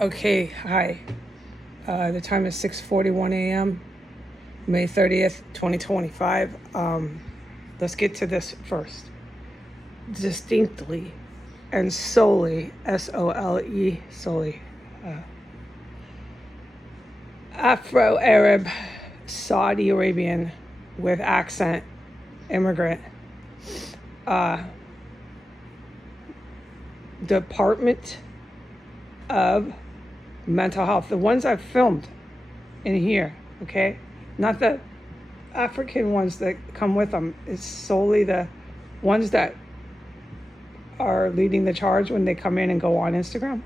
Okay, hi. The time is 6:41 a.m., May 30th, 2025. Let's get to this first. Distinctly and solely, S-O-L-E, solely, Afro-Arab, Saudi Arabian with accent immigrant Department of Mental Health. The ones I've filmed in here, okay? Not the African ones that come with them. It's solely the ones that are leading the charge when they come in and go on Instagram.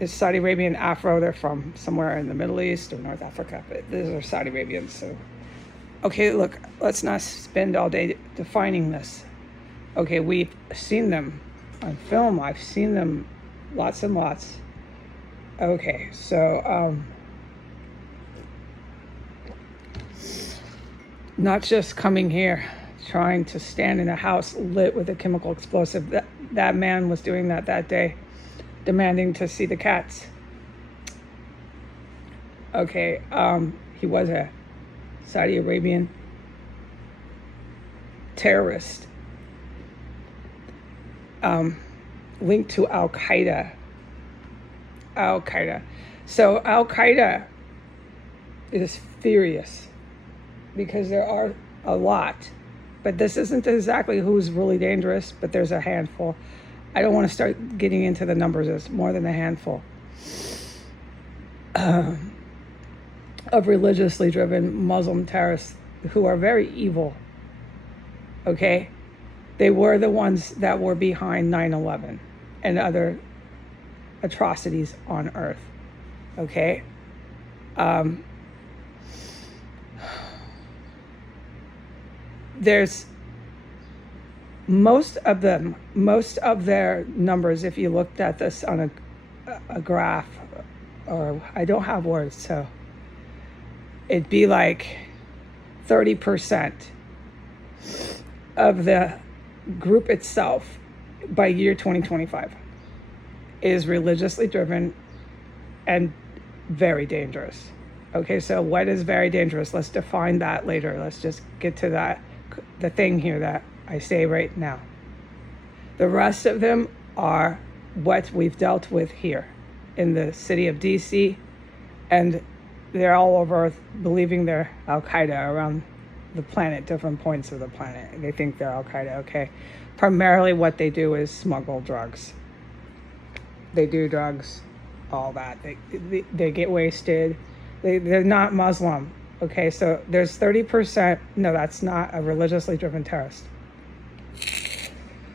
It's Saudi Arabian Afro. They're from somewhere in the Middle East or North Africa, but these are Saudi Arabians. So, okay, look, let's not spend all day defining this. Okay, we've seen them on film. I've seen them lots and lots. Okay, so not just coming here, trying to stand in a house lit with a chemical explosive. That man was doing that day, demanding to see the cats. Okay, he was a Saudi Arabian terrorist linked to Al-Qaeda. So Al-Qaeda is furious because there are a lot, but this isn't exactly who's really dangerous, but there's a handful. I don't want to start getting into the numbers. It's more than a handful of religiously driven Muslim terrorists who are very evil. Okay? They were the ones that were behind 9/11 and other atrocities on earth. Okay? There's most of their numbers, if you looked at this on a graph, or I don't have words, so it'd be like 30% of the group itself by year 2025 is religiously driven and very dangerous. Okay, so what is very dangerous? Let's define that later. Let's just get to that, the thing here that I say right now. The rest of them are what we've dealt with here in the city of DC, and they're all over believing they're Al-Qaeda around the planet, different points of the planet. They think they're Al-Qaeda, okay? Primarily what they do is smuggle drugs. They do drugs, all that. They get wasted. They're not Muslim, okay? So there's 30%, no, that's not a religiously driven terrorist.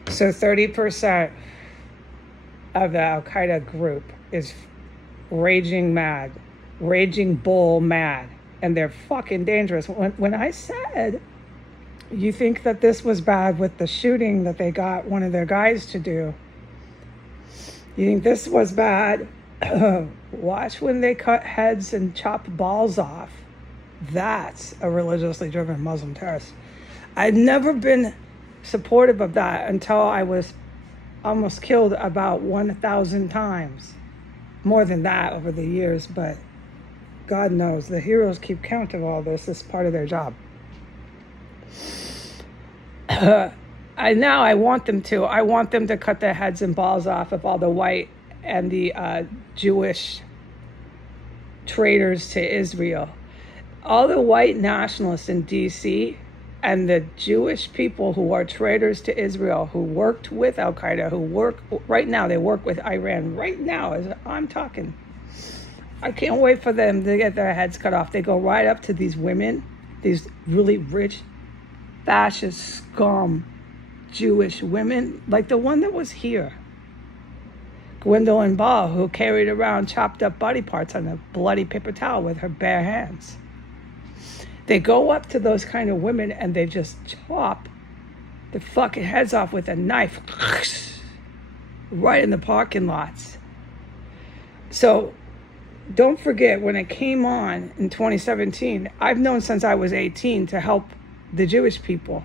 So 30% of the Al-Qaeda group is raging mad, raging bull mad, and they're fucking dangerous. When I said, you think that this was bad with the shooting that they got one of their guys to do, you think this was bad? Watch when they cut heads and chop balls off. That's a religiously driven Muslim terrorist. I'd never been supportive of that until I was almost killed about 1,000 times. More than that over the years, but God knows the heroes keep count of all this. It's part of their job. I want them to. I want them to cut the heads and balls off of all the white and the Jewish traitors to Israel. All the white nationalists in DC and the Jewish people who are traitors to Israel, who worked with Al-Qaeda, who work right now, they work with Iran right now as I'm talking. I can't wait for them to get their heads cut off. They go right up to these women, these really rich, fascist scum Jewish women, like the one that was here, Gwendolyn Ball, who carried around chopped up body parts on a bloody paper towel with her bare hands. They go up to those kind of women and they just chop the fucking heads off with a knife right in the parking lots. So don't forget, when it came on in 2017, I've known since I was 18 to help the Jewish people.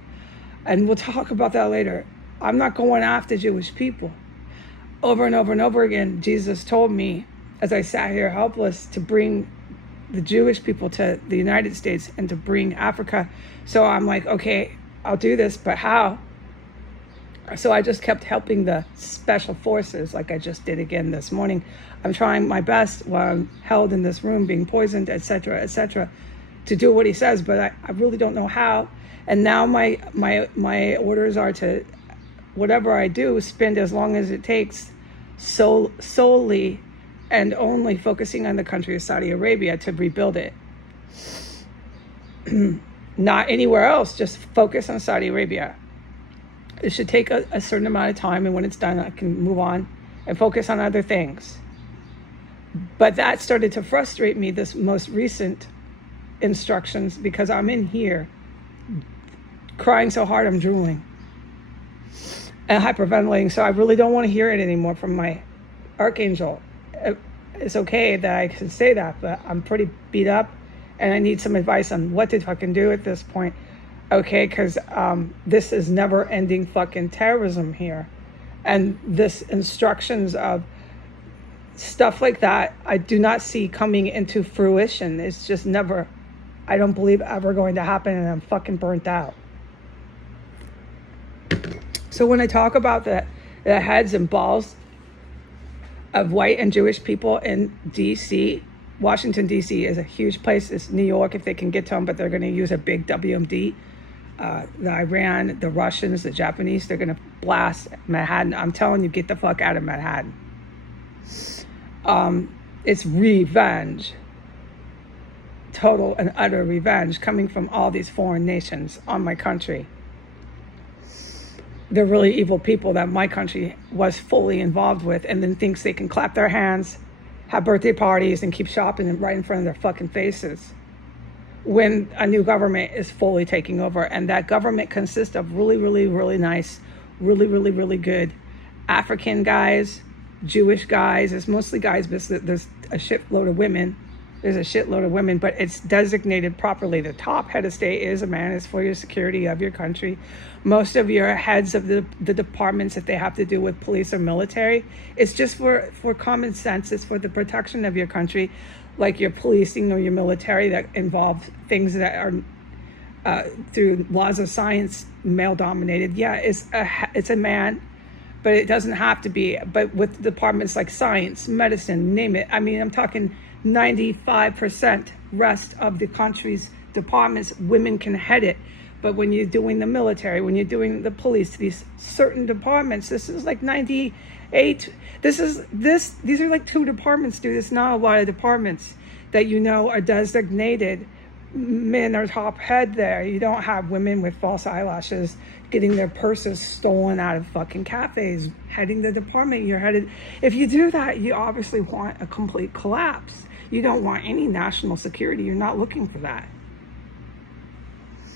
And we'll talk about that later. I'm not going after Jewish people. Over and over and over again, Jesus told me, as I sat here helpless to bring the Jewish people to the United States and to bring Africa. So I'm like, okay, I'll do this, but how? So I just kept helping the special forces, like I just did again this morning. I'm trying my best while I'm held in this room being poisoned, etc., to do what he says, but I really don't know how. And now my orders are to, whatever I do, spend as long as it takes solely and only focusing on the country of Saudi Arabia to rebuild it. Not anywhere else, just focus on Saudi Arabia. It should take a certain amount of time, and when it's done, I can move on and focus on other things. But that started to frustrate me, this most recent instructions, because I'm in here crying so hard I'm drooling and hyperventilating. So I really don't want to hear it anymore from my archangel. It's okay that I can say that, but I'm pretty beat up and I need some advice on what to fucking do at this point. Okay, because this is never ending fucking terrorism here. And this instructions of stuff like that, I do not see coming into fruition. It's just never, I don't believe ever going to happen, and I'm fucking burnt out. So when I talk about the heads and balls of white and Jewish people in D.C., Washington, D.C. is a huge place. It's New York if they can get to them, but they're going to use a big WMD. The Iran, the Russians, the Japanese, they're going to blast Manhattan. I'm telling you, get the fuck out of Manhattan. It's revenge. Total and utter revenge coming from all these foreign nations on my country. They're really evil people that my country was fully involved with, and then thinks they can clap their hands, have birthday parties, and keep shopping right in front of their fucking faces when a new government is fully taking over. And that government consists of really, really, really nice, really, really, really good African guys, Jewish guys. It's mostly guys, but there's a shitload of women. There's a shitload of women, but it's designated properly. The top head of state is a man. It's for your security of your country. Most of your heads of the departments that they have to do with police or military, it's just for common sense. It's for the protection of your country, like your policing or your military that involve things that are through laws of science, male-dominated. Yeah, it's a man, but it doesn't have to be. But with departments like science, medicine, name it. I mean, I'm talking 95% rest of the country's departments, women can head it. But when you're doing the military, when you're doing the police, these certain departments, this is like 98. These are like 2 departments, dude. It's not a lot of departments that are designated. Men are top head there. You don't have women with false eyelashes getting their purses stolen out of fucking cafes, heading the department you're headed. If you do that, you obviously want a complete collapse. You don't want any national security. You're not looking for that.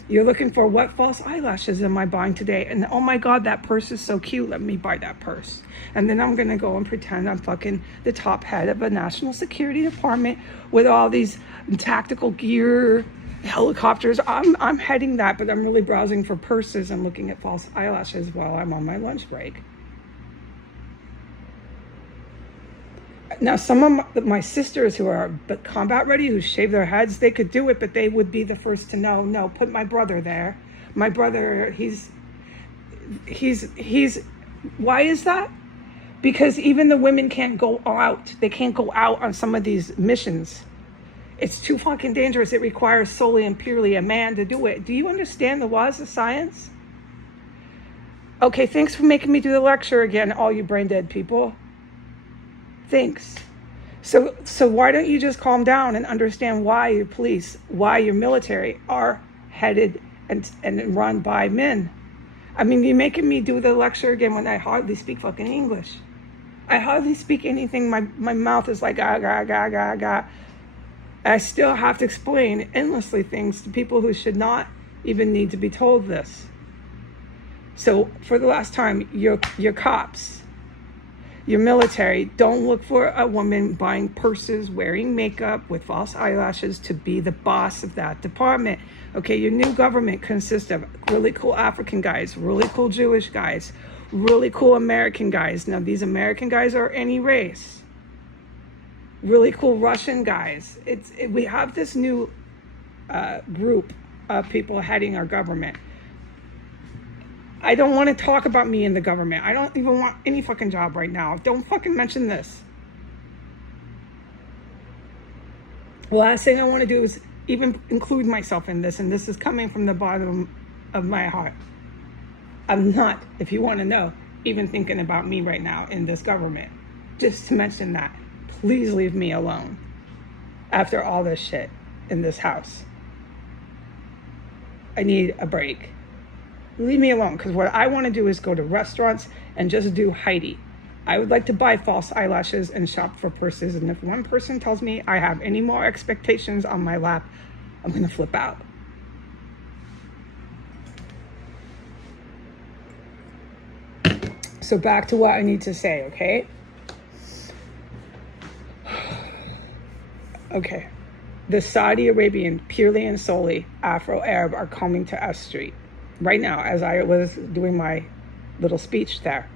You're looking for, what false eyelashes am I buying today? And oh my God, that purse is so cute. Let me buy that purse. And then I'm going to go and pretend I'm fucking the top head of a national security department with all these tactical gear, helicopters. I'm heading that, but I'm really browsing for purses and looking at false eyelashes while I'm on my lunch break. Now, some of my sisters who are combat ready, who shave their heads, they could do it, but they would be the first to know, no, put my brother there. My brother, he's, why is that? Because even the women can't go out. They can't go out on some of these missions. It's too fucking dangerous. It requires solely and purely a man to do it. Do you understand the laws of science? Okay, thanks for making me do the lecture again, all you brain dead people. Thanks. So why don't you just calm down and understand why your police, why your military are headed and run by men? I mean, you're making me do the lecture again when I hardly speak fucking English. I hardly speak anything. My mouth is like, ah, ga, ga, ga, ga. I still have to explain endlessly things to people who should not even need to be told this. So for the last time, your cops, your military, don't look for a woman buying purses, wearing makeup with false eyelashes to be the boss of that department. Okay, your new government consists of really cool African guys, really cool Jewish guys, really cool American guys. Now, these American guys are any race. really cool Russian guys. We have this new group of people heading our government. I don't want to talk about me in the government. I don't even want any fucking job right now. Don't fucking mention this. The last thing I want to do is even include myself in this, and this is coming from the bottom of my heart. I'm not, if you want to know, even thinking about me right now in this government. Just to mention that, please leave me alone after all this shit in this house. I need a break. Leave me alone, because what I want to do is go to restaurants and just do Heidi. I would like to buy false eyelashes and shop for purses, and if one person tells me I have any more expectations on my lap, I'm going to flip out. So back to what I need to say, okay? Okay. The Saudi Arabian, purely and solely Afro-Arab are coming to S Street right now as I was doing my little speech there.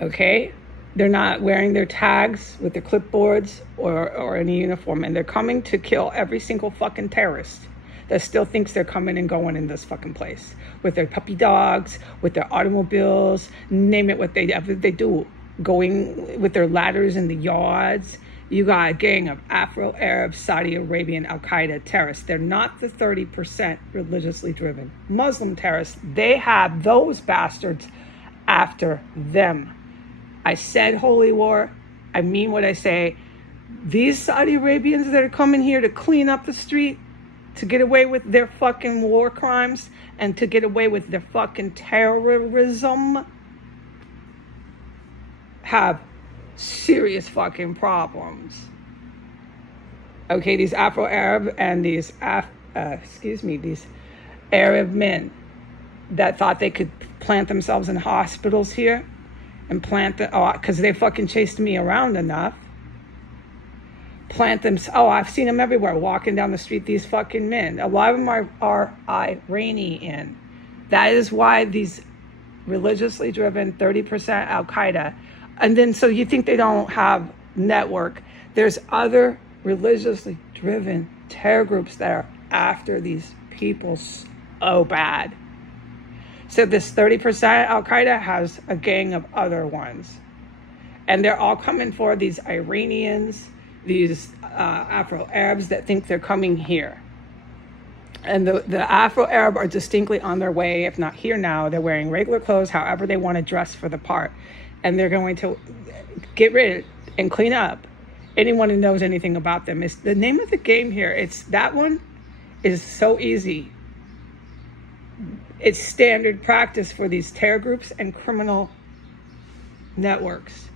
Okay? They're not wearing their tags with their clipboards or any uniform, and they're coming to kill every single fucking terrorist that still thinks they're coming and going in this fucking place with their puppy dogs, with their automobiles, name it what they do, going with their ladders in the yards. You got a gang of Afro-Arab, Saudi Arabian, Al-Qaeda terrorists. They're not the 30% religiously driven Muslim terrorists. They have those bastards after them. I said holy war. I mean what I say. These Saudi Arabians that are coming here to clean up the street, to get away with their fucking war crimes, and to get away with their fucking terrorism, have serious fucking problems. Okay, these Afro-Arab and these these Arab men that thought they could plant themselves in hospitals here and because they fucking chased me around enough. I've seen them everywhere walking down the street, these fucking men. A lot of them are Iranian. That is why these religiously driven 30% Al-Qaeda. And then, so you think they don't have network. There's other religiously driven terror groups that are after these people so bad. So this 30% Al-Qaeda has a gang of other ones. And they're all coming for these Iranians, these Afro-Arabs that think they're coming here. And the Afro-Arab are distinctly on their way, if not here now. They're wearing regular clothes, however they want to dress for the part. And they're going to get rid and clean up anyone who knows anything about them. It's the name of the game here. That one is so easy. It's standard practice for these terror groups and criminal networks.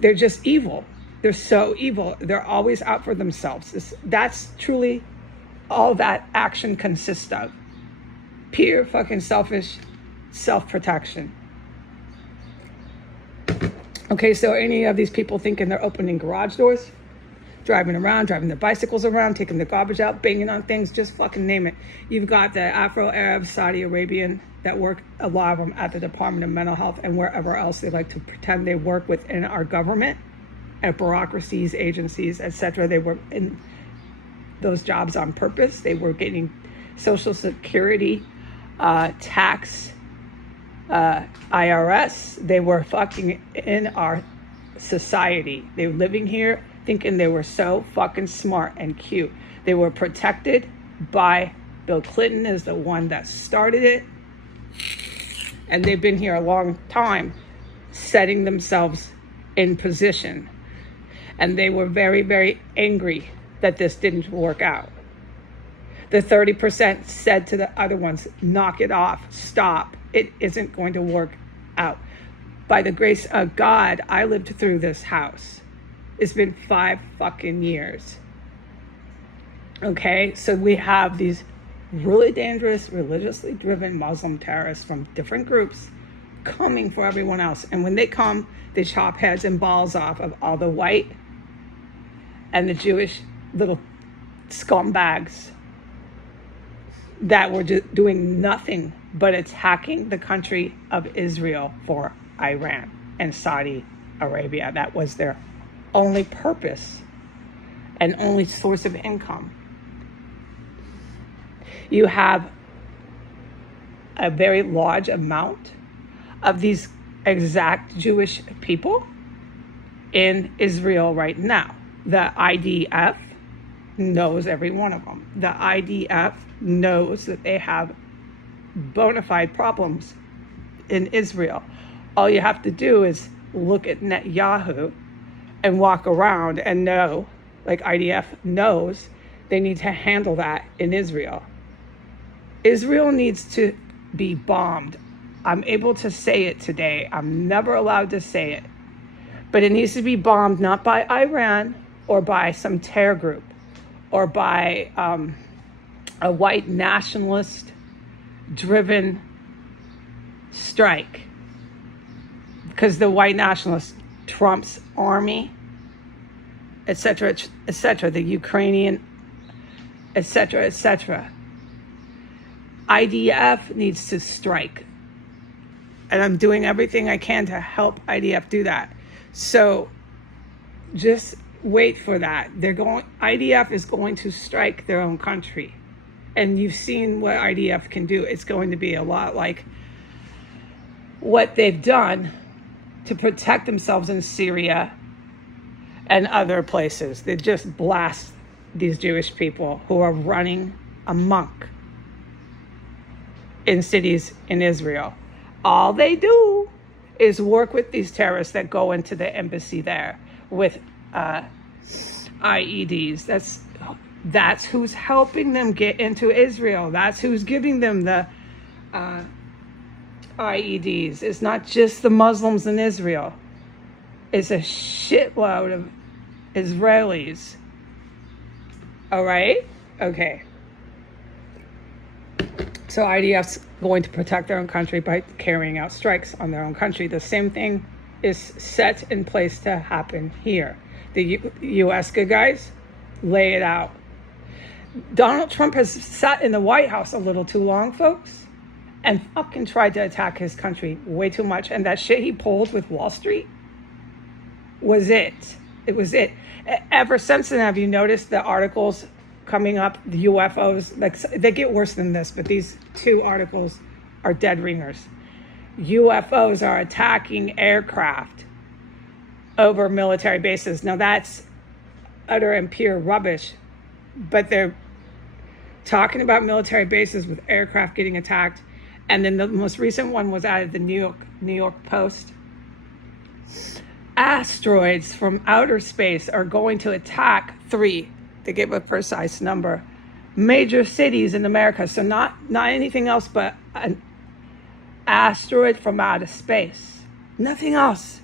They're just evil. They're so evil. They're always out for themselves. That's truly all that action consists of. Pure fucking selfish self-protection. Okay, so any of these people thinking they're opening garage doors, driving their bicycles around, taking the garbage out, banging on things, just fucking name it. You've got the Afro-Arab, Saudi Arabian that work, a lot of them, at the Department of Mental Health and wherever else they like to pretend they work within our government, at bureaucracies, agencies, etc. They work in those jobs on purpose. They were getting Social Security, tax, IRS. They were fucking in our society. They were living here thinking they were so fucking smart and cute. They were protected by Bill Clinton, is the one that started it. And they've been here a long time, setting themselves in position. And they were very, very angry that this didn't work out. The 30% said to the other ones, knock it off, stop. It isn't going to work out. By the grace of God, I lived through this house. It's been 5 fucking years. Okay, so we have these really dangerous, religiously driven Muslim terrorists from different groups coming for everyone else. And when they come, they chop heads and balls off of all the white and the Jewish little scumbags that were just doing nothing but attacking the country of Israel for Iran and Saudi Arabia. That was their only purpose and only source of income. You have a very large amount of these exact Jewish people in Israel right now. The IDF knows every one of them. The IDF knows that they have bona fide problems in Israel. All you have to do is look at Netanyahu and walk around and know, like IDF knows, they need to handle that in Israel. Israel needs to be bombed. I'm able to say it today. I'm never allowed to say it. But it needs to be bombed not by Iran or by some terror group or by a white nationalist driven strike. Because the white nationalist, Trump's army, etc., etc., the Ukrainian, etc., etc. IDF needs to strike. And I'm doing everything I can to help IDF do that. So just wait for that. IDF is going to strike their own country. And you've seen what IDF can do. It's going to be a lot like what they've done to protect themselves in Syria and other places. They just blast these Jewish people who are running amok in cities in Israel. All they do is work with these terrorists that go into the embassy there with IEDs. That's who's helping them get into Israel. That's who's giving them the IEDs. It's not just the Muslims in Israel. It's a shitload of Israelis. All right? Okay. So IDF's going to protect their own country by carrying out strikes on their own country. The same thing is set in place to happen here. The U.S. good guys lay it out. Donald Trump has sat in the White House a little too long, folks, and fucking tried to attack his country way too much. And that shit he pulled with Wall Street was it. It was it. Ever since then, have you noticed the articles coming up, the UFOs? Like, they get worse than this, but these two articles are dead ringers. UFOs are attacking aircraft over military bases. Now that's utter and pure rubbish, but they're talking about military bases with aircraft getting attacked. And then the most recent one was out of the New York Post. Asteroids from outer space are going to attack 3. They gave a precise number. Major cities in America. So not anything else but an asteroid from outer space. Nothing else.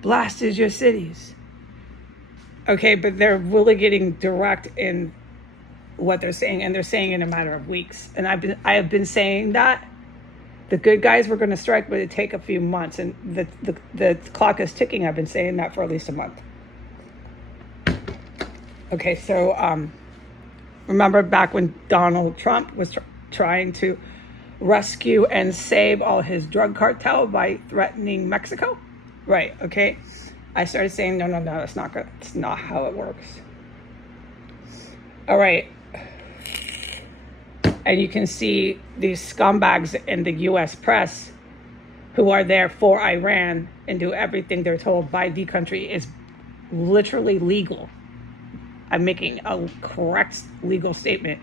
Blasted your cities. Okay, but they're really getting direct in what they're saying, and they're saying in a matter of weeks. And I have been saying that the good guys were going to strike, but it'd take a few months, and the clock is ticking. I've been saying that for at least a month. Okay, so remember back when Donald Trump was trying to rescue and save all his drug cartel by threatening Mexico? Right, okay. I started saying, no, it's not good. It's not how it works. All right. And you can see these scumbags in the U.S. press who are there for Iran and do everything they're told by the country is literally legal. I'm making a correct legal statement.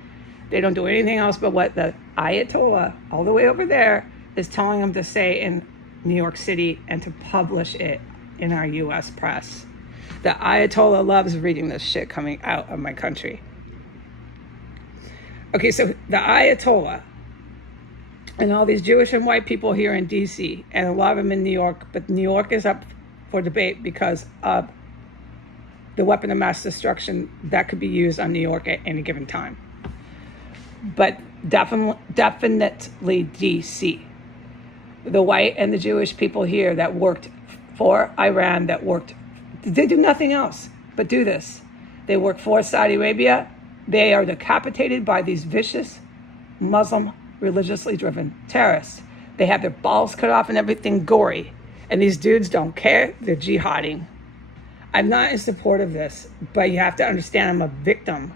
They don't do anything else but what the Ayatollah, all the way over there, is telling them to say in New York City and to publish it in our U.S. press. The Ayatollah loves reading this shit coming out of my country. Okay, so the Ayatollah and all these Jewish and white people here in D.C. and a lot of them in New York, but New York is up for debate because of the weapon of mass destruction that could be used on New York at any given time. But definitely D.C. The white and the Jewish people here that worked for Iran, they do nothing else but do this. They work for Saudi Arabia. They are decapitated by these vicious Muslim religiously driven terrorists. They have their balls cut off and everything gory. And these dudes don't care. They're jihading. I'm not in support of this, but you have to understand I'm a victim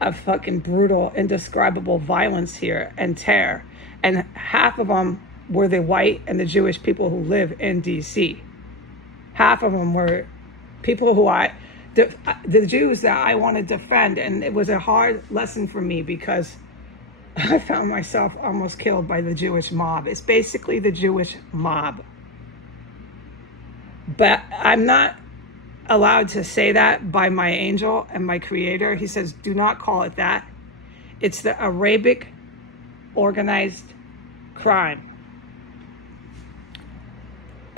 of fucking brutal, indescribable violence here and terror. And half of them were the white and the Jewish people who live in DC. Half of them were people who the Jews that I want to defend. And it was a hard lesson for me because I found myself almost killed by the Jewish mob. It's basically the Jewish mob. But I'm not allowed to say that by my angel and my creator. He says, do not call it that. It's the Arabic organized crime.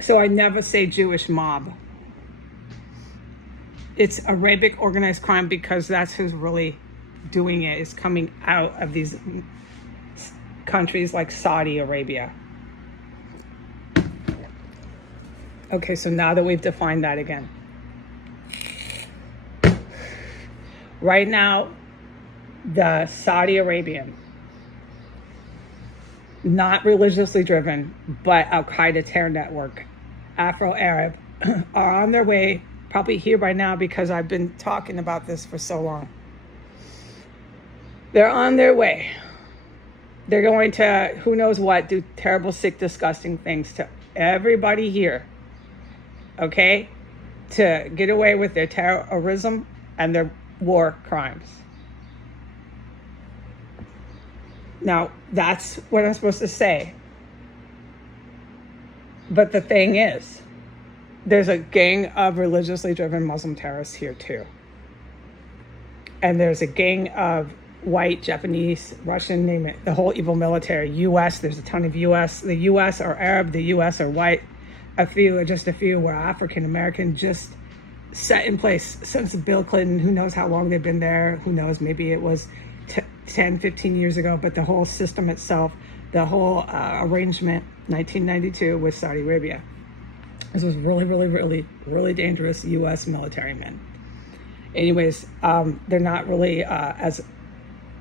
So I never say Jewish mob. It's Arabic organized crime because that's who's really doing it. It's coming out of these countries like Saudi Arabia. Okay, so now that we've defined that again. Right now, the Saudi Arabian, not religiously driven, but Al-Qaeda terror network, Afro-Arab, are on their way, probably here by now because I've been talking about this for so long. They're on their way. They're going to, who knows what, do terrible, sick, disgusting things to everybody here, okay? To get away with their terrorism and their war crimes. Now, that's what I'm supposed to say. But the thing is, there's a gang of religiously driven Muslim terrorists here too. And there's a gang of white, Japanese, Russian, name it, the whole evil military. US, there's a ton of US. The US are Arab, the US are white. Just a few were African American, just set in place since Bill Clinton. Who knows how long they've been there? Who knows? Maybe it was 10, 15 years ago, but the whole system itself, the whole arrangement, 1992 with Saudi Arabia. This was really, really, really, really dangerous U.S. military men. Anyways, they're not really as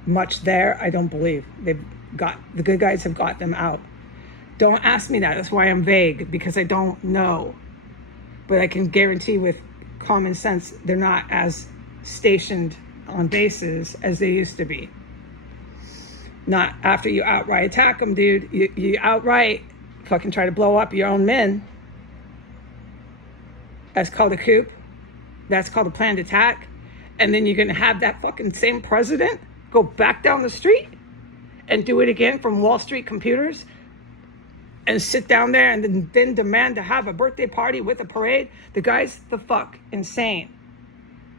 much there, I don't believe. The good guys have got them out. Don't ask me that. That's why I'm vague, because I don't know. But I can guarantee with common sense, they're not as stationed on bases as they used to be. Not after you outright attack them, dude. You outright fucking try to blow up your own men. That's called a coup. That's called a planned attack. And then you're going to have that fucking same president go back down the street and do it again from Wall Street computers and sit down there and then demand to have a birthday party with a parade. The guy's the fuck insane.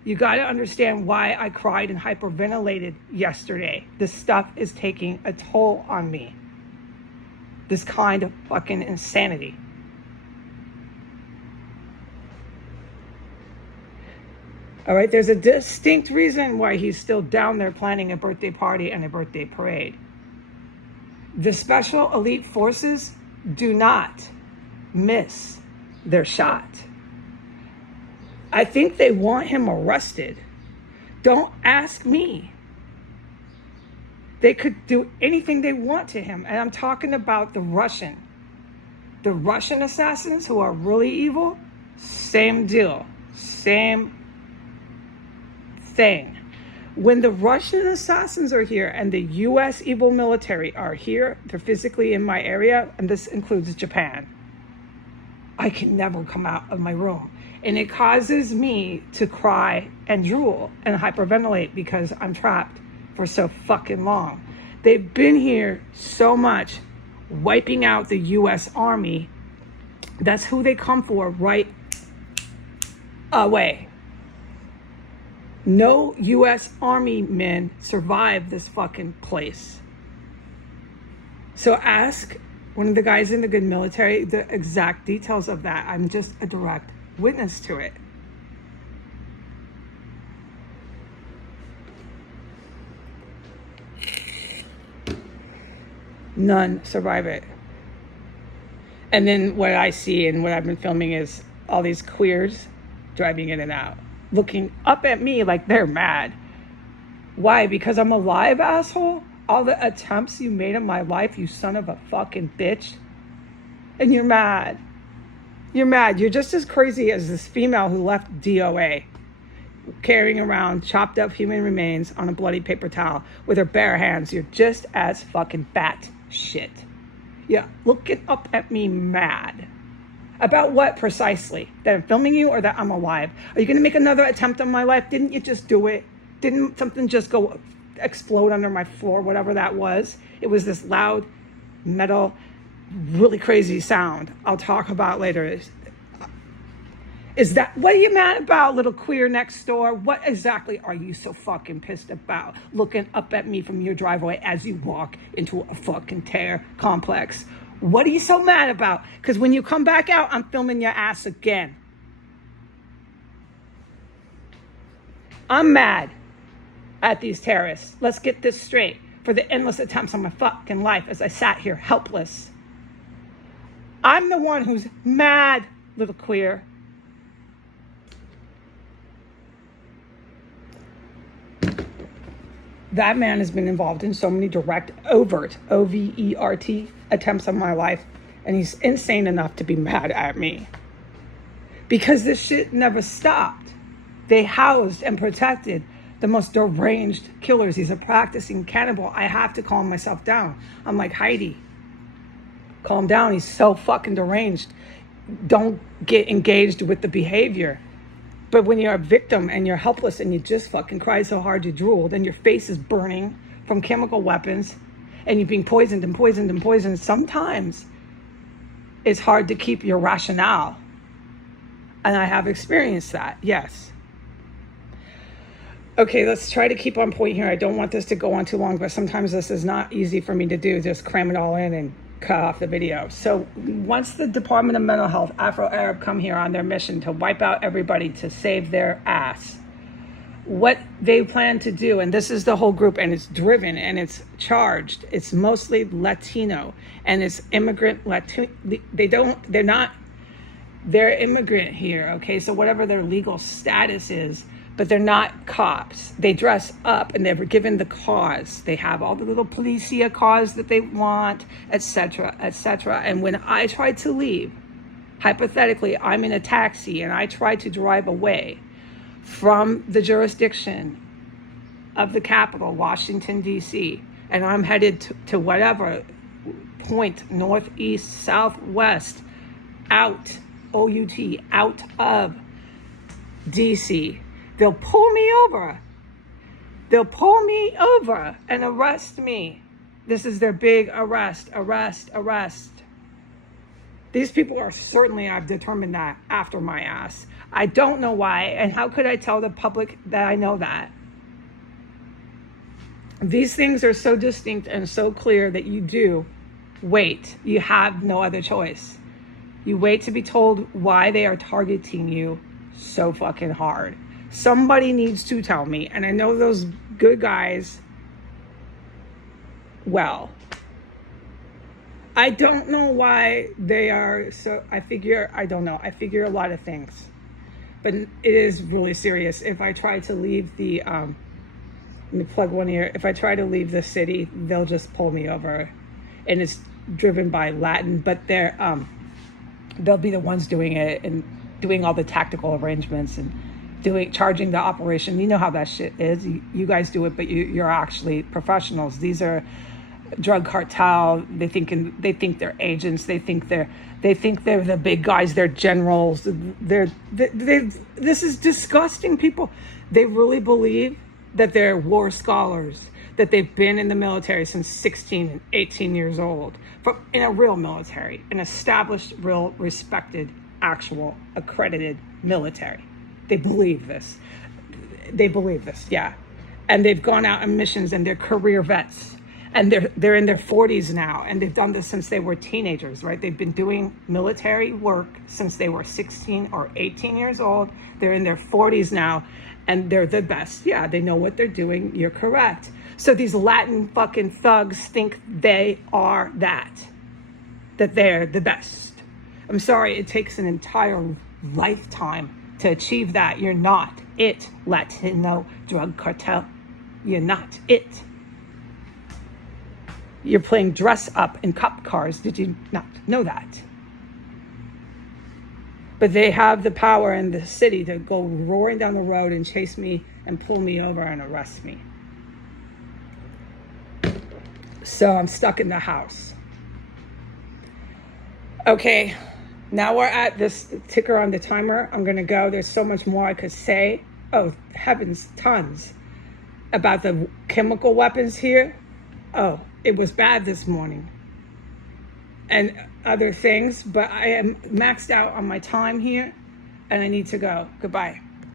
You got to understand why I cried and hyperventilated yesterday. This stuff is taking a toll on me. This kind of fucking insanity. All right, there's a distinct reason why he's still down there planning a birthday party and a birthday parade. The special elite forces do not miss their shot. I think they want him arrested. Don't ask me. They could do anything they want to him. And I'm talking about the Russian assassins who are really evil. Same deal. Same thing. When the Russian assassins are here and the US evil military are here, they're physically in my area, and this includes Japan, I can never come out of my room. And it causes me to cry and drool and hyperventilate because I'm trapped for so fucking long. They've been here so much, wiping out the US Army. That's who they come for right away. No US Army men survived this fucking place. So ask one of the guys in the good military the exact details of that. I'm just a direct witness to it. None survive it. And then what I see and what I've been filming is all these queers driving in and out, looking up at me like they're mad. Why? Because I'm alive, asshole? All the attempts you made in my life, you son of a fucking bitch. And you're mad. You're mad. You're just as crazy as this female who left DOA, carrying around chopped up human remains on a bloody paper towel with her bare hands. You're just as fucking bat shit. Yeah, looking up at me mad. About what precisely? That I'm filming you or that I'm alive? Are you going to make another attempt on my life? Didn't you just do it? Didn't something just go explode under my floor, whatever that was? It was this loud, metal, really crazy sound I'll talk about later. Is that, what are you mad about, little queer next door? What exactly are you so fucking pissed about looking up at me from your driveway as you walk into a fucking tear complex? What are you so mad about? Because when you come back out, I'm filming your ass again. I'm mad at these terrorists. Let's get this straight. For the endless attempts on my fucking life as I sat here helpless. I'm the one who's mad, little queer. That man has been involved in so many direct, overt, OVERT attempts on my life, and he's insane enough to be mad at me. Because this shit never stopped. They housed and protected the most deranged killers. He's a practicing cannibal. I have to calm myself down. I'm like, Heidi, calm down. He's so fucking deranged. Don't get engaged with the behavior. But when you're a victim and you're helpless and you just fucking cry so hard you drooled and your face is burning from chemical weapons and you're being poisoned and poisoned and poisoned, sometimes it's hard to keep your rationale. And I have experienced that, yes. Okay, let's try to keep on point here. I don't want this to go on too long, but sometimes this is not easy for me to do, just cram it all in and cut off the video. So once the Department of Mental Health, Afro-Arab, come here on their mission to wipe out everybody to save their ass, what they plan to do, and this is the whole group, and it's driven and it's charged, it's mostly Latino and it's immigrant Latino. They're immigrant here, okay? So whatever their legal status is, but they're not cops. They dress up and they're given the cause. They have all the little policia cars that they want, etc., etc. And when I try to leave, hypothetically, I'm in a taxi and I try to drive away from the jurisdiction of the capital, Washington, D.C., and I'm headed to whatever point, northeast, southwest, out, O-U-T, out of D.C., they'll pull me over. They'll pull me over and arrest me. This is their big arrest. These people are certainly, I've determined that, after my ass. I don't know why, and how could I tell the public that I know that? These things are so distinct and so clear that you do wait. You have no other choice. You wait to be told why they are targeting you so fucking hard. Somebody needs to tell me, and I know those good guys well. I don't know why they are so, I figure a lot of things, but it is really serious. If I try to leave the, let me plug one ear. If I try to leave the city, they'll just pull me over, and it's driven by Latin, but they'll be the ones doing it and doing all the tactical arrangements and charging the operation. You know how that shit is. You guys do it, but you're actually professionals. These are drug cartel. They think they're agents. They think they're the big guys. They're generals. This is disgusting. People, they really believe that they're war scholars, that they've been in the military since 16 and 18 years old, in a real military, an established, real, respected, actual, accredited military. They believe this, yeah. And they've gone out on missions and they're career vets. And they're in their 40s now, and they've done this since they were teenagers, right? They've been doing military work since they were 16 or 18 years old. They're in their 40s now, and they're the best. Yeah, they know what they're doing. You're correct. So these Latin fucking thugs think they are that they're the best. I'm sorry, it takes an entire lifetime to achieve that. You're not it, Latino drug cartel. You're not it. You're playing dress up in cop cars. Did you not know that? But they have the power in the city to go roaring down the road and chase me and pull me over and arrest me. So I'm stuck in the house. Okay, now we're at this ticker on the timer. I'm going to go. There's so much more I could say. Oh, heavens, tons about the chemical weapons here. Oh, it was bad this morning. And other things, but I am maxed out on my time here and I need to go. Goodbye.